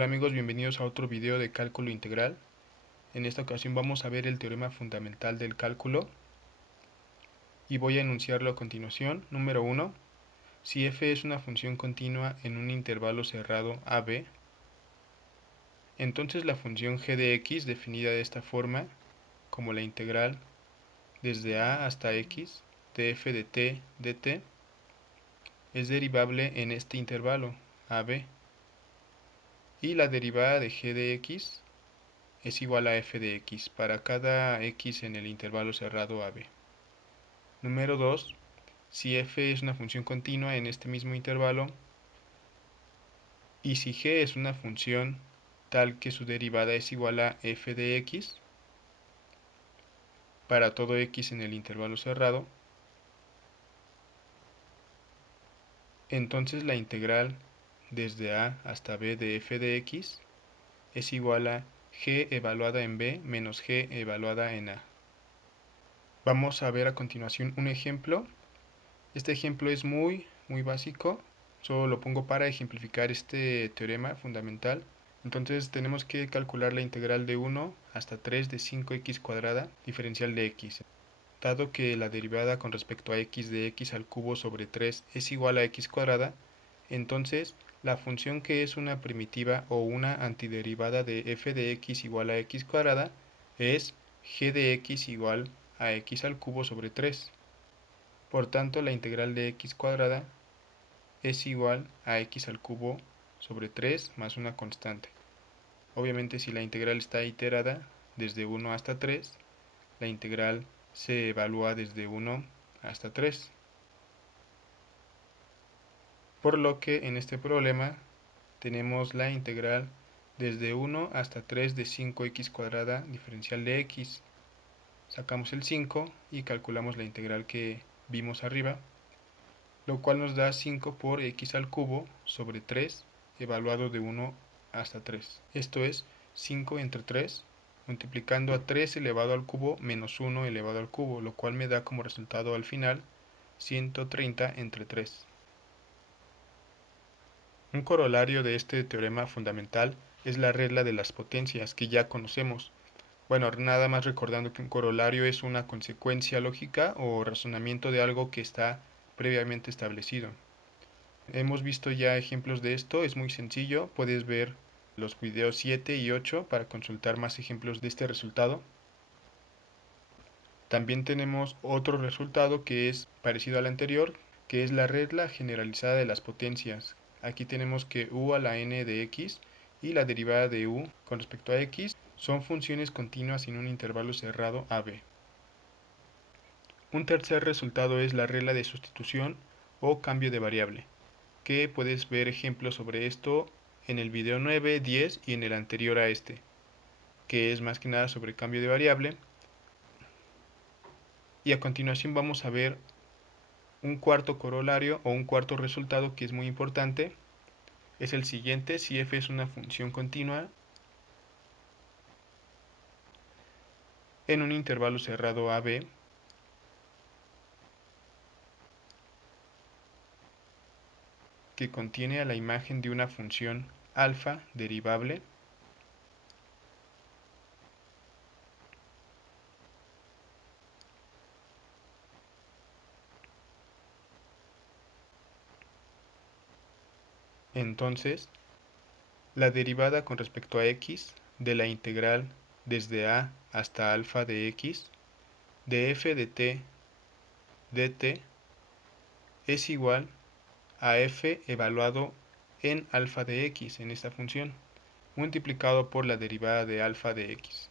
Hola amigos, bienvenidos a otro video de cálculo integral. En esta ocasión vamos a ver el teorema fundamental del cálculo y voy a enunciarlo a continuación. Número 1. Si f es una función continua en un intervalo cerrado AB, entonces la función g de x, definida de esta forma, como la integral desde a hasta x de f de t dt, es derivable en este intervalo AB, y la derivada de g de x es igual a f de x para cada x en el intervalo cerrado AB. Número 2. Si f es una función continua en este mismo intervalo y si g es una función tal que su derivada es igual a f de x para todo x en el intervalo cerrado, entonces la integral desde a hasta b de f de x es igual a g evaluada en b menos g evaluada en a. Vamos a ver a continuación un ejemplo. Este ejemplo es muy básico, solo lo pongo para ejemplificar este teorema fundamental. Entonces tenemos que calcular la integral de 1 hasta 3 de 5x cuadrada diferencial de x. Dado que la derivada con respecto a x de x al cubo sobre 3 es igual a x cuadrada, entonces la función que es una primitiva o una antiderivada de f de x igual a x cuadrada es g de x igual a x al cubo sobre 3. Por tanto, la integral de x cuadrada es igual a x al cubo sobre 3 más una constante. Obviamente, si la integral está iterada desde 1 hasta 3, la integral se evalúa desde 1 hasta 3. Por lo que en este problema tenemos la integral desde 1 hasta 3 de 5x cuadrada diferencial de x. Sacamos el 5 y calculamos la integral que vimos arriba, lo cual nos da 5 por x al cubo sobre 3 evaluado de 1 hasta 3. Esto es 5 entre 3, multiplicando a 3 elevado al cubo menos 1 elevado al cubo, lo cual me da como resultado al final 130 entre 3. Un corolario de este teorema fundamental es la regla de las potencias, que ya conocemos. Bueno, nada más recordando que un corolario es una consecuencia lógica o razonamiento de algo que está previamente establecido. Hemos visto ya ejemplos de esto, es muy sencillo, puedes ver los videos 7 y 8 para consultar más ejemplos de este resultado. También tenemos otro resultado que es parecido al anterior, que es la regla generalizada de las potencias. Aquí tenemos que u a la n de x y la derivada de u con respecto a x son funciones continuas en un intervalo cerrado AB. Un tercer resultado es la regla de sustitución o cambio de variable, que puedes ver ejemplos sobre esto en el video 9, 10 y en el anterior a este, que es más que nada sobre cambio de variable. Y a continuación vamos a ver un cuarto corolario o un cuarto resultado que es muy importante. Es el siguiente: si f es una función continua en un intervalo cerrado AB, que contiene a la imagen de una función alfa derivable, entonces la derivada con respecto a x de la integral desde a hasta alfa de x de f de t dt es igual a f evaluado en alfa de x en esta función, multiplicado por la derivada de alfa de x.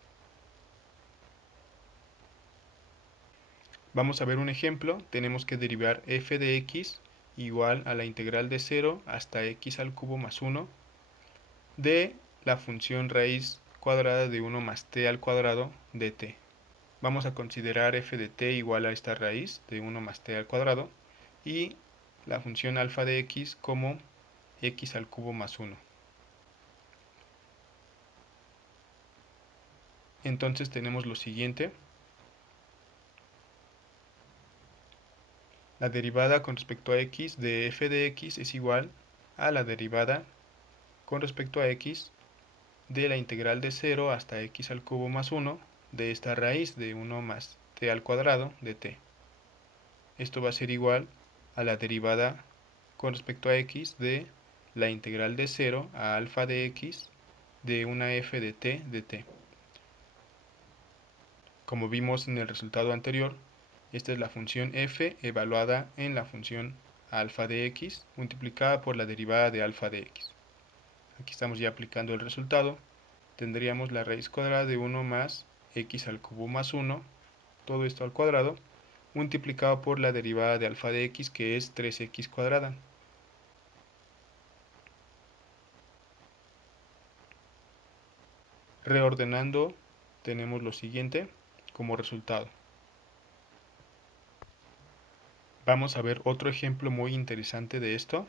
Vamos a ver un ejemplo. Tenemos que derivar f de x igual a la integral de 0 hasta x al cubo más 1 de la función raíz cuadrada de 1 más t al cuadrado de t. Vamos a considerar f de t igual a esta raíz de 1 más t al cuadrado y la función alfa de x como x al cubo más 1. Entonces tenemos lo siguiente: la derivada con respecto a x de f de x es igual a la derivada con respecto a x de la integral de 0 hasta x al cubo más 1 de esta raíz de 1 más t al cuadrado de t. Esto va a ser igual a la derivada con respecto a x de la integral de 0 a alfa de x de una f de t. Como vimos en el resultado anterior, esta es la función f evaluada en la función alfa de x multiplicada por la derivada de alfa de x. Aquí estamos ya aplicando el resultado. Tendríamos la raíz cuadrada de 1 más x al cubo más 1, todo esto al cuadrado, multiplicado por la derivada de alfa de x, que es 3x cuadrada. Reordenando, tenemos lo siguiente como resultado. Vamos a ver otro ejemplo muy interesante de esto.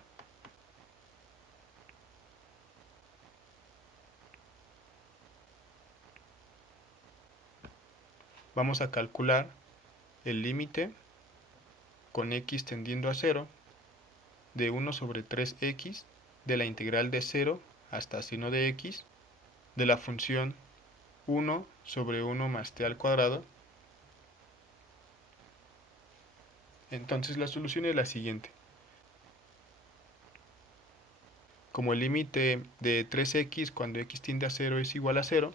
Vamos a calcular el límite con x tendiendo a 0 de 1 sobre 3x de la integral de 0 hasta seno de x de la función 1 sobre 1 más t al cuadrado. Entonces la solución es la siguiente. Como el límite de 3x cuando x tiende a 0 es igual a 0,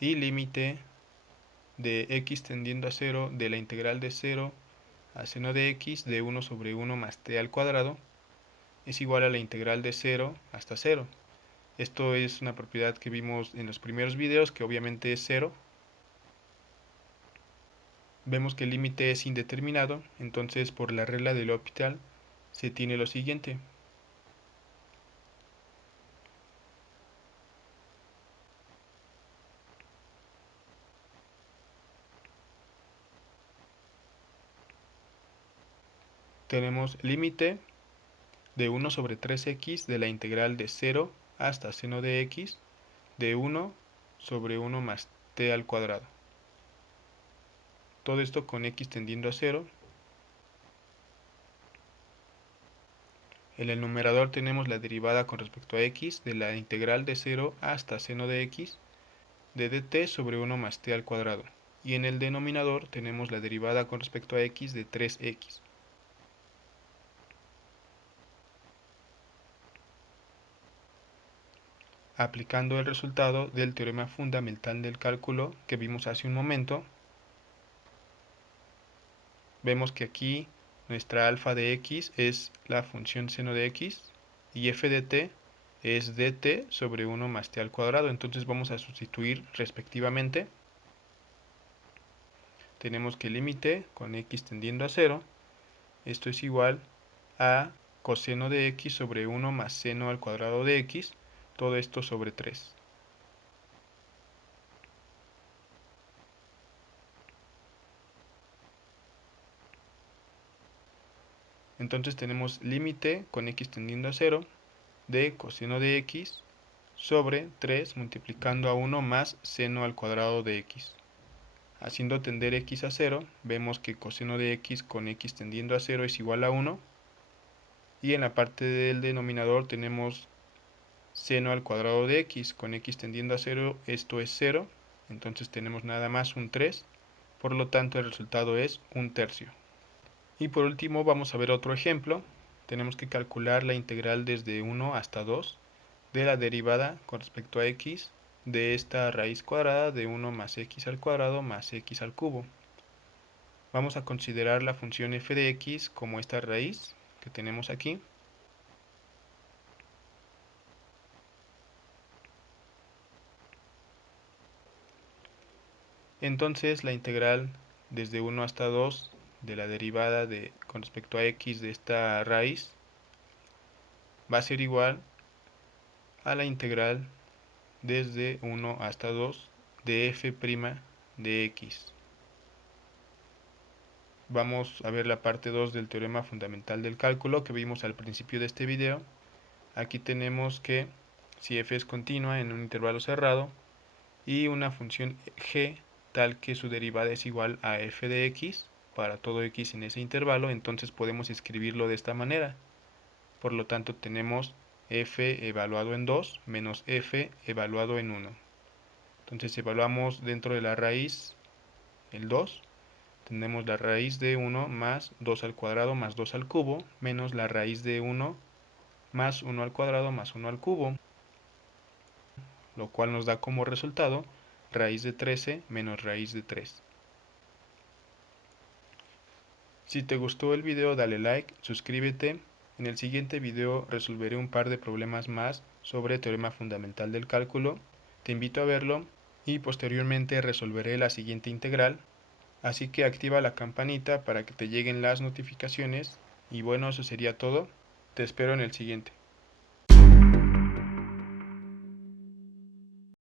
y límite de x tendiendo a 0 de la integral de 0 a seno de x de 1 sobre 1 más t al cuadrado es igual a la integral de 0 hasta 0. Esto es una propiedad que vimos en los primeros videos, que obviamente es 0. Vemos que el límite es indeterminado, entonces por la regla del L'Hopital se tiene lo siguiente. Tenemos límite de 1 sobre 3x de la integral de 0 hasta seno de x de 1 sobre 1 más t al cuadrado. Todo esto con x tendiendo a 0. En el numerador tenemos la derivada con respecto a x de la integral de 0 hasta seno de x de dt sobre 1 más t al cuadrado. Y en el denominador tenemos la derivada con respecto a x de 3x. Aplicando el resultado del teorema fundamental del cálculo que vimos hace un momento, vemos que aquí nuestra alfa de x es la función seno de x y f de t es dt sobre 1 más t al cuadrado. Entonces vamos a sustituir respectivamente. Tenemos que el límite con x tendiendo a 0, esto es igual a coseno de x sobre 1 más seno al cuadrado de x, todo esto sobre 3. Entonces tenemos límite con x tendiendo a 0 de coseno de x sobre 3 multiplicando a 1 más seno al cuadrado de x. Haciendo tender x a 0, vemos que coseno de x con x tendiendo a 0 es igual a 1. Y en la parte del denominador tenemos seno al cuadrado de x con x tendiendo a 0, esto es 0. Entonces tenemos nada más un 3. Por lo tanto el resultado es 1/3. Y por último vamos a ver otro ejemplo. Tenemos que calcular la integral desde 1 hasta 2 de la derivada con respecto a x de esta raíz cuadrada de 1 más x al cuadrado más x al cubo. Vamos a considerar la función f de x como esta raíz que tenemos aquí. Entonces la integral desde 1 hasta 2 de la derivada con respecto a x de esta raíz va a ser igual a la integral desde 1 hasta 2 de f' de x. Vamos a ver la parte 2 del teorema fundamental del cálculo que vimos al principio de este video. Aquí tenemos que si f es continua en un intervalo cerrado y una función g tal que su derivada es igual a f de x para todo x en ese intervalo, entonces podemos escribirlo de esta manera. Por lo tanto tenemos f evaluado en 2 menos f evaluado en 1. Entonces evaluamos dentro de la raíz el 2. Tenemos la raíz de 1 más 2 al cuadrado más 2 al cubo menos la raíz de 1 más 1 al cuadrado más 1 al cubo, lo cual nos da como resultado raíz de 13 menos raíz de 3. Si te gustó el video dale like, suscríbete. En el siguiente video resolveré un par de problemas más sobre teorema fundamental del cálculo. Te invito a verlo y posteriormente resolveré la siguiente integral. Así que activa la campanita para que te lleguen las notificaciones. Y bueno, eso sería todo. Te espero en el siguiente.